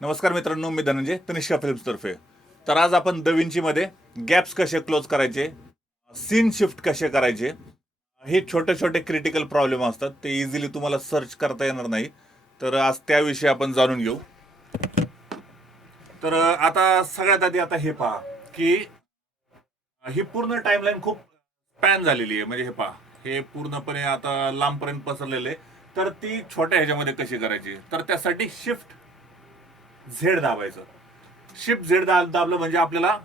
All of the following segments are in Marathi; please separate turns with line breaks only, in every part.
नमस्कार मित्रांनो मी धनंजय तनिष्का फिल्म्सतर्फे तर आज आपण द गॅप्स कसे क्लोज करायचे सीन शिफ्ट कसे करायचे हे छोटे छोटे क्रिटिकल प्रॉब्लेम असतात ते इझिली तुम्हाला सर्च करता येणार नाही. तर आज त्याविषयी आपण जाणून घेऊ. तर आता सगळ्यात आधी आता हे पहा की ही पूर्ण टाईमलाईन खूप पॅन झालेली आहे. म्हणजे हे पहा हे पूर्णपणे आता लांबपर्यंत पसरलेले तर ती छोट्या ह्याच्यामध्ये कशी करायची? तर त्यासाठी शिफ्ट झेड दाबायचं. शिफ्ट झेड दाब दाबलं म्हणजे आपल्याला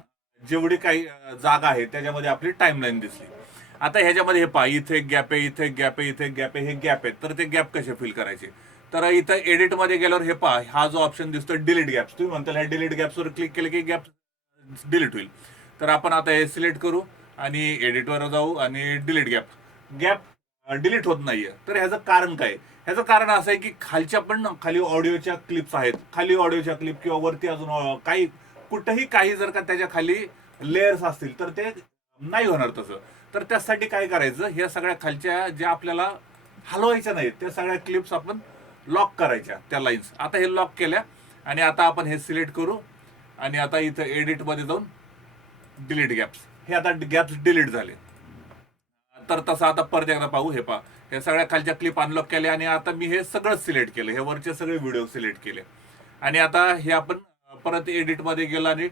जेवढी काही जागा आहे त्याच्यामध्ये आपली टाईमलाईन दिसली. आता ह्याच्यामध्ये हे पहा इथे गॅप आहे इथे गॅप आहे इथे गॅप आहे हे गॅप आहेत. तर ते गॅप कसे फिल करायचे? तर इथं एडिटमध्ये गेल्यावर हे पहा हा जो ऑप्शन दिसतोय डिलीट गॅप्स तुम्ही म्हणताल ह्या डिलीट गॅप्सवर क्लिक केलं की गॅप डिलीट होईल. तर आपण आता हे सिलेक्ट करू आणि एडिटवर जाऊ आणि डिलीट गॅप गॅप डिलीट होत नाहीये. तर ह्याचं कारण काय? ह्याचं कारण असं आहे की खालच्या पण खाली ऑडिओच्या क्लिप्स आहेत. खाली ऑडिओच्या क्लिप किंवा वरती अजून काही कुठंही काही जर का त्याच्याखाली लेयर्स असतील तर ते नाही होणार तसं. तर त्यासाठी काय करायचं? ह्या सगळ्या खालच्या ज्या आपल्याला हलवायच्या नाहीत त्या सगळ्या क्लिप्स आपण लॉक करायच्या त्या लाईन्स आता हे लॉक केल्या आणि आता आपण हे सिलेक्ट करू आणि आता इथं एडिटमध्ये जाऊन डिलीट गॅप्स हे आता गॅप्स डिलीट झाले. तर तसं आता परत एकदा पाहू हे पहा. हे सगळ्या खालच्या क्लिप अनलॉक केल्या आणि आता मी हे सगळं सिलेक्ट केलं. हे वरचे सगळे व्हिडिओ सिलेक्ट केले. आणि आता हे आपण परत एडिटमध्ये गेलो आणि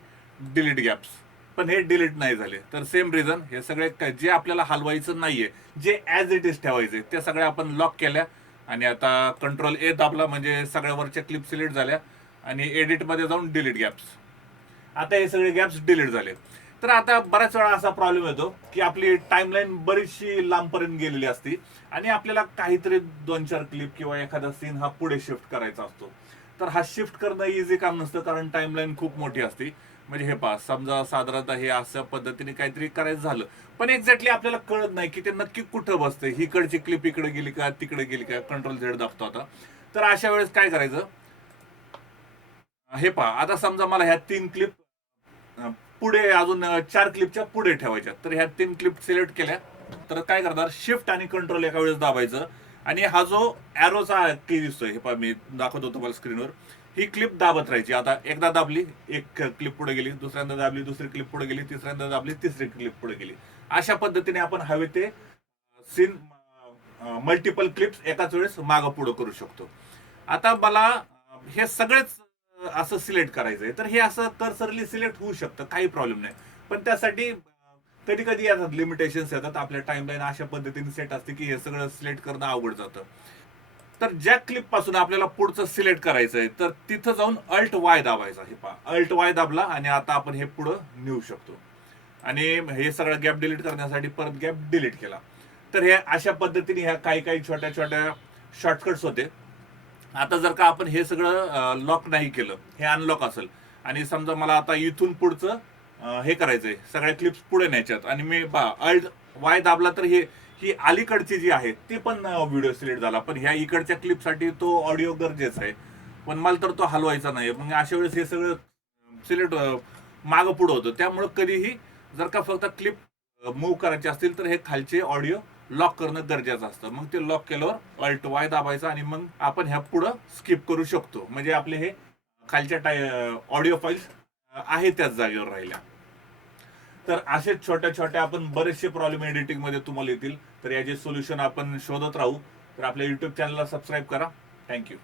डिलीट गॅप्स पण हे डिलीट नाही झाले. तर सेम रिझन हे सगळे जे आपल्याला हलवायचं नाहीये जे ॲज इट इज ठेवायचे ते सगळे आपण लॉक केल्या. आणि आता कंट्रोल ए दाबला म्हणजे सगळ्या वरच्या क्लिप सिलेक्ट झाल्या. आणि एडिटमध्ये जाऊन डिलीट गॅप्स आता हे सगळे गॅप्स डिलीट झाले. तर आता बऱ्याच वेळा असा प्रॉब्लेम येतो की आपली टाइमलाईन बरीचशी लांबपर्यंत गेलेली असती आणि आपल्याला काहीतरी दोन चार क्लिप किंवा एखादा सीन हा पुढे शिफ्ट करायचा असतो. तर हा शिफ्ट करणं इझी काम नसतं कारण टाइमलाईन खूप मोठी असते. म्हणजे हे पहा समजा साधारणतः हे अशा पद्धतीने काहीतरी करायचं झालं. पण एक्झॅक्टली आपल्याला कळत नाही की ते नक्की कुठं बसते हिकडची क्लिप इकडे गेली का तिकडे गेली का? कंट्रोल झेड दाखतो आता. तर अशा वेळेस काय करायचं? हे पहा आता समजा मला ह्या तीन क्लिप पुढे अजून चार क्लिपच्या पुढे ठेवायच्या. तर ह्या तीन क्लिप सिलेक्ट केल्या. तर काय करणार? शिफ्ट आणि कंट्रोल एका वेळेस दाबायचं. आणि हा जो ॲरोचा की दिसतोय हे पहा मी दाखवतो तुम्हाला स्क्रीनवर ही क्लिप दाबत राहायची. आता एकदा दाबली एक क्लिप पुढे गेली दुसऱ्यांदा दाबली दुसरी क्लिप पुढे गेली तिसऱ्यांदा दाबली तिसरी क्लिप पुढे गेली. अशा पद्धतीने आपण हवे ते सीन मल्टिपल क्लिप्स एकाच वेळेस मागं पुढं करू शकतो. आता मला हे सगळेच असं सिलेक्ट करायचंय. तर हे असं तर सरली सिलेक्ट होऊ शकतं काही प्रॉब्लेम नाही. पण त्यासाठी कधी कधी येतात लिमिटेशन्स येतात आपल्या टाइमलाईन अशा पद्धतीने सेट असते की हे सगळं सिलेक्ट करणं अवघड जातं. तर ज्या क्लिपपासून आपल्याला पुढचं सिलेक्ट करायचं आहे तर तिथं जाऊन अल्ट वाय दाबायचा. हे पहा अल्ट वाय दाबला आणि आता आपण हे पुढं नेऊ शकतो. आणि हे सगळं गॅप डिलीट करण्यासाठी परत गॅप डिलीट केला. तर हे अशा पद्धतीने ह्या काही काही छोट्या छोट्या शॉर्टकट्स होते. आता जर का आपण हे सगळं लॉक नाही केलं हे अनलॉक असेल आणि समजा मला आता इथून पुढचं हे करायचंय सगळ्या क्लिप्स पुढे न्यायच्यात आणि मी बा अल्ट वाय दाबला तर हे ही अलीकडची जी आहे ती पण व्हिडिओ सिलेक्ट झाला पण ह्या इकडच्या क्लिपसाठी तो ऑडिओ गरजेचा आहे. पण मला तर तो हलवायचा नाही मग अशा वेळेस हे सगळं सिलेक्ट मागं पुढं होतं. त्यामुळं कधीही जर का फक्त क्लिप मूव्ह करायचे असतील तर हे खालचे ऑडिओ लॉक करणं गरजेचं असतं. मग ते लॉक केल्यावर अल्ट वाय दाबायचं आणि मग आपण ह्या पुढं स्किप करू शकतो. म्हणजे आपले हे खालच्या टाय ऑडिओ फाईल्स आहे त्याच जागेवर राहिल्या. तर असे छोट्या छोट्या आपण बरेचसे प्रॉब्लेम एडिटिंगमध्ये तुम्हाला येतील. तर याचे सोल्युशन आपण शोधत राहू. तर आपल्या युट्यूब चॅनलला सबस्क्राईब करा. थँक्यू